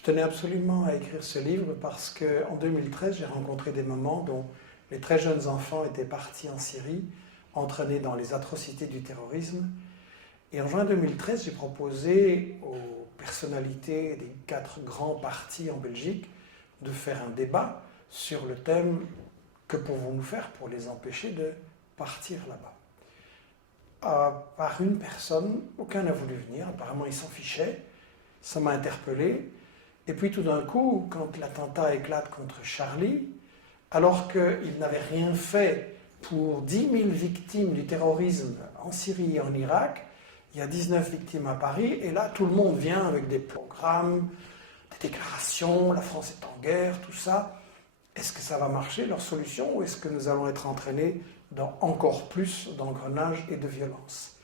Je tenais absolument à écrire ce livre parce qu'en 2013, j'ai rencontré des mamans dont les très jeunes enfants étaient partis en Syrie, entraînés dans les atrocités du terrorisme. Et en juin 2013, j'ai proposé aux personnalités des 4 grands partis en Belgique de faire un débat sur le thème « Que pouvons-nous faire pour les empêcher de partir là-bas » Par une personne, aucun n'a voulu venir, apparemment ils s'en fichaient, ça m'a interpellé. Et puis tout d'un coup, quand l'attentat éclate contre Charlie, alors qu'il n'avait rien fait pour 10 000 victimes du terrorisme en Syrie et en Irak, il y a 19 victimes à Paris, et là tout le monde vient avec des programmes, des déclarations, la France est en guerre, tout ça. Est-ce que ça va marcher, leur solution, ou est-ce que nous allons être entraînés dans encore plus d'engrenage et de violence?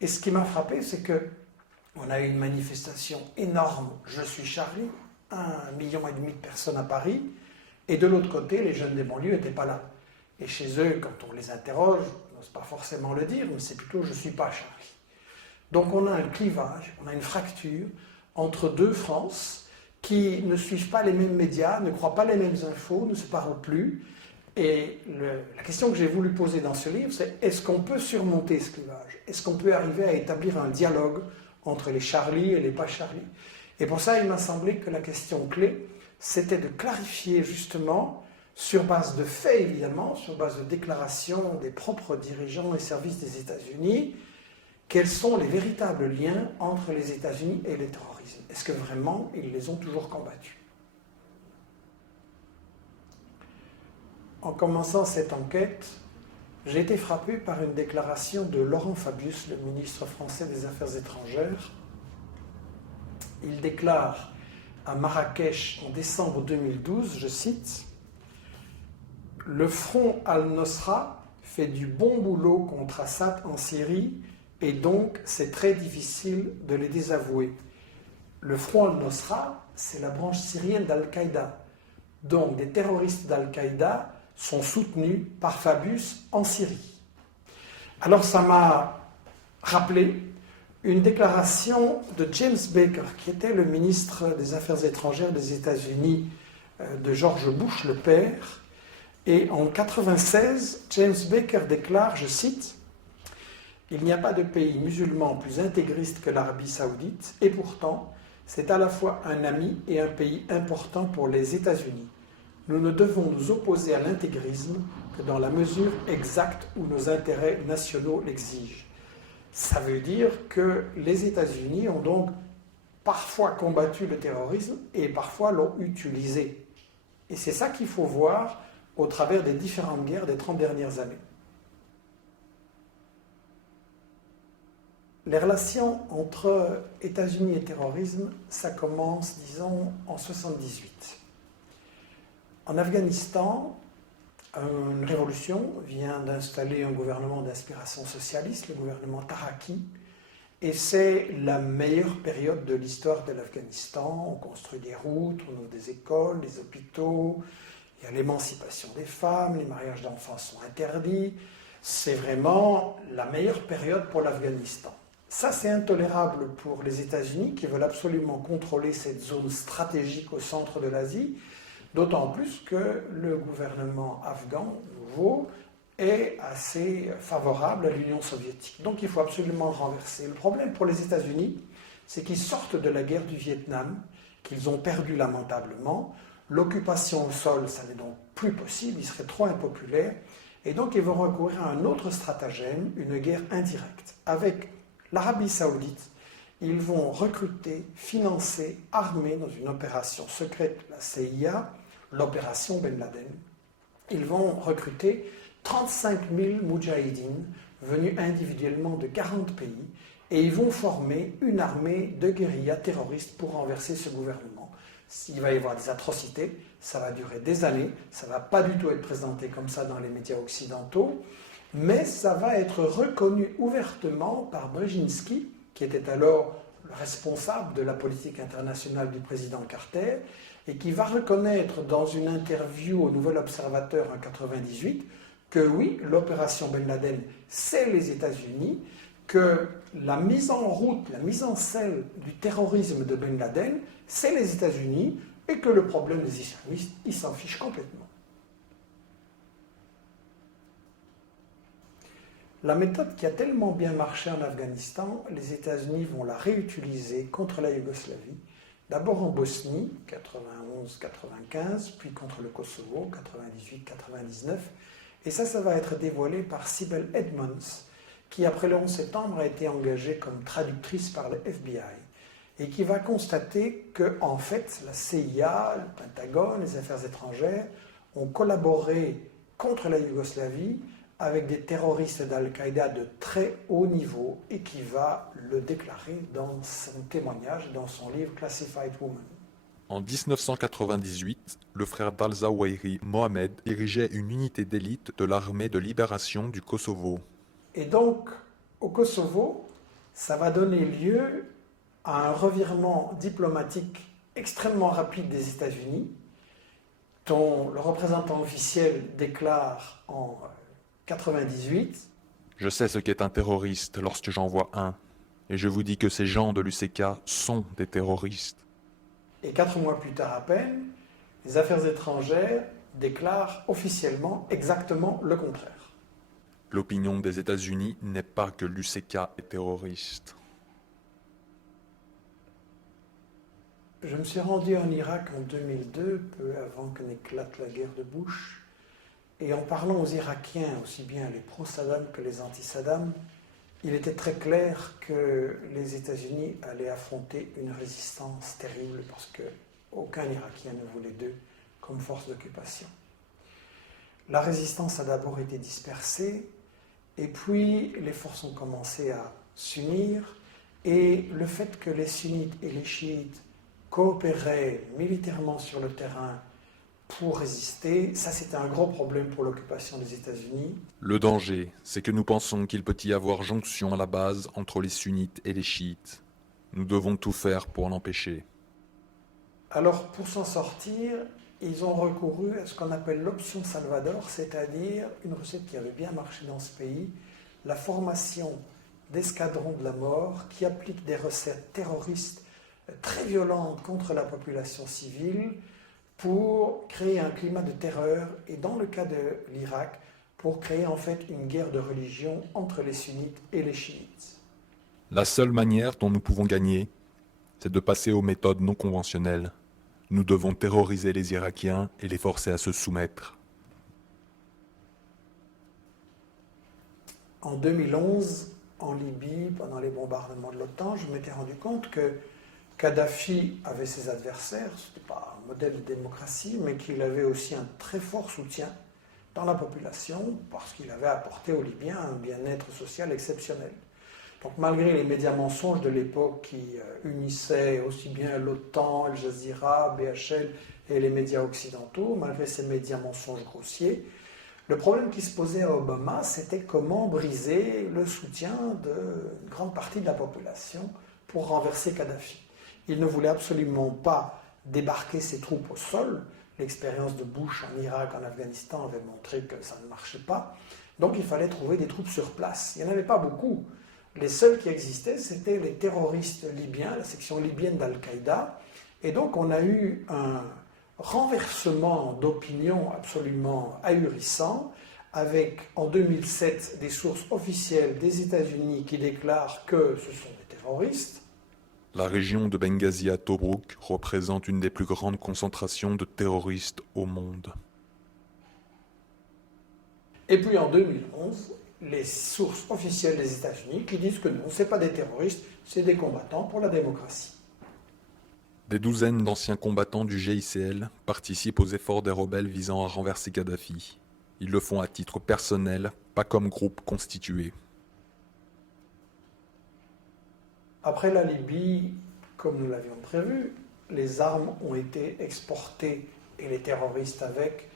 Et ce qui m'a frappé, c'est qu'on a eu une manifestation énorme, Je suis Charlie, 1,5 million de personnes à Paris, et de l'autre côté, les jeunes des banlieues n'étaient pas là. Et chez eux, quand on les interroge, on n'ose pas forcément le dire, mais c'est plutôt « je ne suis pas Charlie ». Donc on a un clivage, on a une fracture entre 2 France qui ne suivent pas les mêmes médias, ne croient pas les mêmes infos, ne se parlent plus. Et la question que j'ai voulu poser dans ce livre, c'est est-ce qu'on peut surmonter ce clivage? Est-ce qu'on peut arriver à établir un dialogue entre les Charlie et les pas Charlie? Et pour ça, il m'a semblé que la question clé, c'était de clarifier justement, sur base de faits évidemment, sur base de déclarations des propres dirigeants et services des États-Unis, quels sont les véritables liens entre les États-Unis et le terrorisme? Est-ce que vraiment ils les ont toujours combattus? En commençant cette enquête, j'ai été frappé par une déclaration de Laurent Fabius, le ministre français des Affaires étrangères. Il déclare à Marrakech en décembre 2012, je cite, « Le front al-Nosra fait du bon boulot contre Assad en Syrie et donc c'est très difficile de les désavouer. Le front al-Nosra, c'est la branche syrienne d'Al-Qaïda. Donc des terroristes d'Al-Qaïda sont soutenus par Fabius en Syrie. » Alors ça m'a rappelé une déclaration de James Baker, qui était le ministre des Affaires étrangères des États-Unis de George Bush, le père. Et en 1996, James Baker déclare, je cite, « Il n'y a pas de pays musulman plus intégriste que l'Arabie saoudite, et pourtant, c'est à la fois un ami et un pays important pour les États-Unis. Nous ne devons nous opposer à l'intégrisme que dans la mesure exacte où nos intérêts nationaux l'exigent. » Ça veut dire que les États-Unis ont donc parfois combattu le terrorisme et parfois l'ont utilisé. Et c'est ça qu'il faut voir au travers des différentes guerres des 30 dernières années. Les relations entre États-Unis et terrorisme, ça commence, disons, en 1978. En Afghanistan, une révolution vient d'installer un gouvernement d'inspiration socialiste, le gouvernement Taraki, et c'est la meilleure période de l'histoire de l'Afghanistan. On construit des routes, on ouvre des écoles, des hôpitaux, il y a l'émancipation des femmes, les mariages d'enfants sont interdits. C'est vraiment la meilleure période pour l'Afghanistan. Ça, c'est intolérable pour les États-Unis qui veulent absolument contrôler cette zone stratégique au centre de l'Asie, d'autant plus que le gouvernement afghan, nouveau, est assez favorable à l'Union soviétique. Donc il faut absolument le renverser. Le problème pour les États-Unis, c'est qu'ils sortent de la guerre du Vietnam, qu'ils ont perdu lamentablement. L'occupation au sol, ça n'est donc plus possible, il serait trop impopulaire. Et donc ils vont recourir à un autre stratagème, une guerre indirecte. Avec l'Arabie saoudite, ils vont recruter, financer, armer dans une opération secrète, la CIA, l'opération Ben Laden. Ils vont recruter 35 000 moudjahidines venus individuellement de 40 pays et ils vont former une armée de guérillas terroristes pour renverser ce gouvernement. S'il va y avoir des atrocités, ça va durer des années, ça ne va pas du tout être présenté comme ça dans les médias occidentaux, mais ça va être reconnu ouvertement par Brzezinski, qui était alors le responsable de la politique internationale du président Carter, et qui va reconnaître dans une interview au Nouvel Observateur en 1998 que oui, l'opération Ben Laden, c'est les États-Unis, que la mise en route, la mise en scène du terrorisme de Ben Laden c'est les États-Unis et que le problème des islamistes, ils s'en fichent complètement. La méthode qui a tellement bien marché en Afghanistan, les États-Unis vont la réutiliser contre la Yougoslavie, d'abord en Bosnie, 91-95, puis contre le Kosovo, 98-99, et ça va être dévoilé par Sibel Edmonds, qui après le 11 septembre a été engagée comme traductrice par le FBI, et qui va constater que, en fait, la CIA, le Pentagone, les affaires étrangères ont collaboré contre la Yougoslavie avec des terroristes d'Al-Qaïda de très haut niveau et qui va le déclarer dans son témoignage, dans son livre Classified Woman. En 1998, le frère d'Al-Zawahiri, Mohamed, dirigeait une unité d'élite de l'armée de libération du Kosovo. Et donc, au Kosovo, ça va donner lieu à un revirement diplomatique extrêmement rapide des États-Unis, dont le représentant officiel déclare en 98. Je sais ce qu'est un terroriste lorsque j'en vois un, et je vous dis que ces gens de l'UCK sont des terroristes. Et 4 mois plus tard à peine, les affaires étrangères déclarent officiellement exactement le contraire. L'opinion des États-Unis n'est pas que l'UCK est terroriste. Je me suis rendu en Irak en 2002, peu avant que n'éclate la guerre de Bush. Et en parlant aux Irakiens, aussi bien les pro-Saddam que les anti-Saddam, il était très clair que les États-Unis allaient affronter une résistance terrible parce qu'aucun Irakien ne voulait d'eux comme force d'occupation. La résistance a d'abord été dispersée, et puis les forces ont commencé à s'unir, et le fait que les sunnites et les chiites coopéraient militairement sur le terrain pour résister, ça c'était un gros problème pour l'occupation des États-Unis. Le danger, c'est que nous pensons qu'il peut y avoir jonction à la base entre les sunnites et les chiites. Nous devons tout faire pour l'empêcher. Alors pour s'en sortir, ils ont recouru à ce qu'on appelle l'option Salvador, c'est-à-dire une recette qui avait bien marché dans ce pays, la formation d'escadrons de la mort qui appliquent des recettes terroristes très violentes contre la population civile, pour créer un climat de terreur, et dans le cas de l'Irak, pour créer en fait une guerre de religion entre les sunnites et les chiites. La seule manière dont nous pouvons gagner, c'est de passer aux méthodes non conventionnelles. Nous devons terroriser les Irakiens et les forcer à se soumettre. En 2011, en Libye, pendant les bombardements de l'OTAN, je m'étais rendu compte que Kadhafi avait ses adversaires, ce n'était pas un modèle de démocratie, mais qu'il avait aussi un très fort soutien dans la population parce qu'il avait apporté aux Libyens un bien-être social exceptionnel. Donc malgré les médias mensonges de l'époque qui unissaient aussi bien l'OTAN, Al Jazeera, BHL et les médias occidentaux, malgré ces médias mensonges grossiers, le problème qui se posait à Obama, c'était comment briser le soutien d'une grande partie de la population pour renverser Kadhafi. Il ne voulait absolument pas débarquer ses troupes au sol. L'expérience de Bush en Irak, en Afghanistan avait montré que ça ne marchait pas. Donc il fallait trouver des troupes sur place. Il n'y en avait pas beaucoup. Les seuls qui existaient, c'était les terroristes libyens, la section libyenne d'Al-Qaïda. Et donc on a eu un renversement d'opinion absolument ahurissant, avec en 2007 des sources officielles des États-Unis qui déclarent que ce sont des terroristes. La région de Benghazi à Tobrouk représente une des plus grandes concentrations de terroristes au monde. Et puis en 2011, les sources officielles des États-Unis qui disent que non, ce n'est pas des terroristes, c'est des combattants pour la démocratie. Des douzaines d'anciens combattants du GICL participent aux efforts des rebelles visant à renverser Kadhafi. Ils le font à titre personnel, pas comme groupe constitué. Après la Libye, comme nous l'avions prévu, les armes ont été exportées, et les terroristes avec,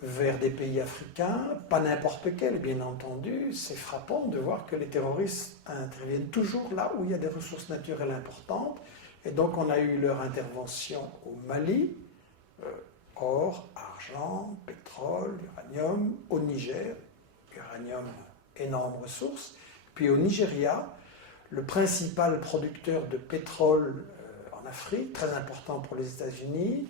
vers des pays africains, pas n'importe quels, bien entendu. C'est frappant de voir que les terroristes interviennent toujours là où il y a des ressources naturelles importantes. Et donc on a eu leur intervention au Mali, or, argent, pétrole, uranium, au Niger, uranium, énorme ressource, puis au Nigeria, le principal producteur de pétrole en en Afrique, très important pour les États-Unis,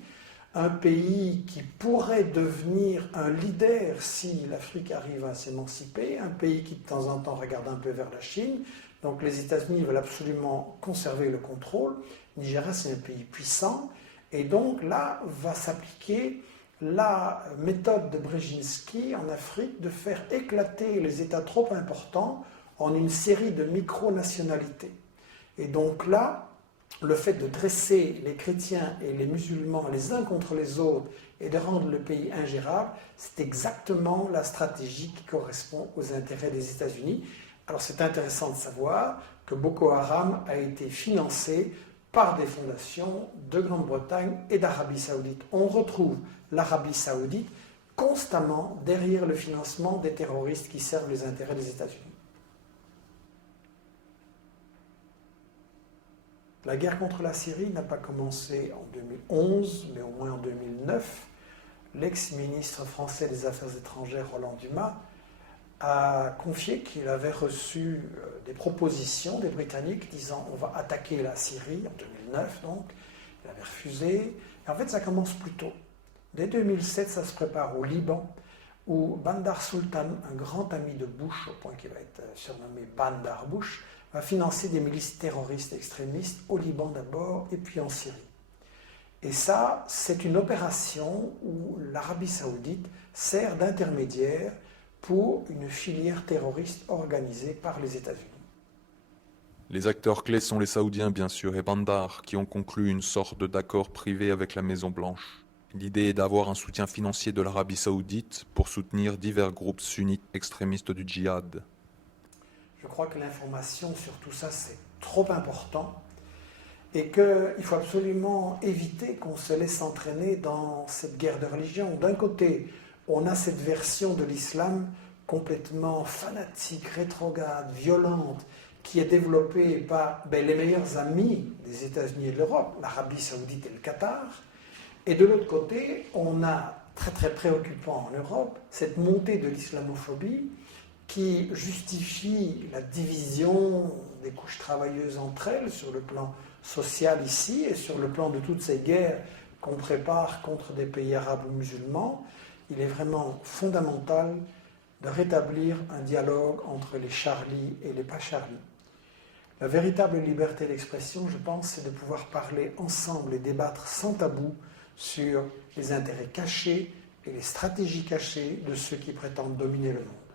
un pays qui pourrait devenir un leader si l'Afrique arrive à s'émanciper, un pays qui de temps en temps regarde un peu vers la Chine. Donc les États-Unis veulent absolument conserver le contrôle. Nigeria, c'est un pays puissant. Et donc là va s'appliquer la méthode de Brzezinski en Afrique de faire éclater les États trop importants en une série de micro-nationalités. Et donc là, le fait de dresser les chrétiens et les musulmans les uns contre les autres et de rendre le pays ingérable, c'est exactement la stratégie qui correspond aux intérêts des États-Unis. Alors c'est intéressant de savoir que Boko Haram a été financé par des fondations de Grande-Bretagne et d'Arabie Saoudite. On retrouve l'Arabie Saoudite constamment derrière le financement des terroristes qui servent les intérêts des États-Unis. La guerre contre la Syrie n'a pas commencé en 2011, mais au moins en 2009. L'ex-ministre français des Affaires étrangères, Roland Dumas, a confié qu'il avait reçu des propositions des Britanniques disant on va attaquer la Syrie en 2009, donc. Il avait refusé. Et en fait, ça commence plus tôt. Dès 2007, ça se prépare au Liban, où Bandar Sultan, un grand ami de Bush, au point qu'il va être surnommé Bandar Bush, va financer des milices terroristes extrémistes au Liban d'abord et puis en Syrie. Et ça, c'est une opération où l'Arabie Saoudite sert d'intermédiaire pour une filière terroriste organisée par les États-Unis. Les acteurs clés sont les Saoudiens bien sûr et Bandar qui ont conclu une sorte d'accord privé avec la Maison-Blanche. L'idée est d'avoir un soutien financier de l'Arabie Saoudite pour soutenir divers groupes sunnites extrémistes du djihad. Je crois que l'information sur tout ça, c'est trop important et qu'il faut absolument éviter qu'on se laisse entraîner dans cette guerre de religion. D'un côté, on a cette version de l'islam complètement fanatique, rétrograde, violente, qui est développée par les meilleurs amis des États-Unis et de l'Europe, l'Arabie Saoudite et le Qatar. Et de l'autre côté, on a, très très préoccupant en Europe, cette montée de l'islamophobie qui justifie la division des couches travailleuses entre elles sur le plan social ici et sur le plan de toutes ces guerres qu'on prépare contre des pays arabes ou musulmans. Il est vraiment fondamental de rétablir un dialogue entre les Charlie et les pas Charlie. La véritable liberté d'expression, je pense, c'est de pouvoir parler ensemble et débattre sans tabou sur les intérêts cachés et les stratégies cachées de ceux qui prétendent dominer le monde.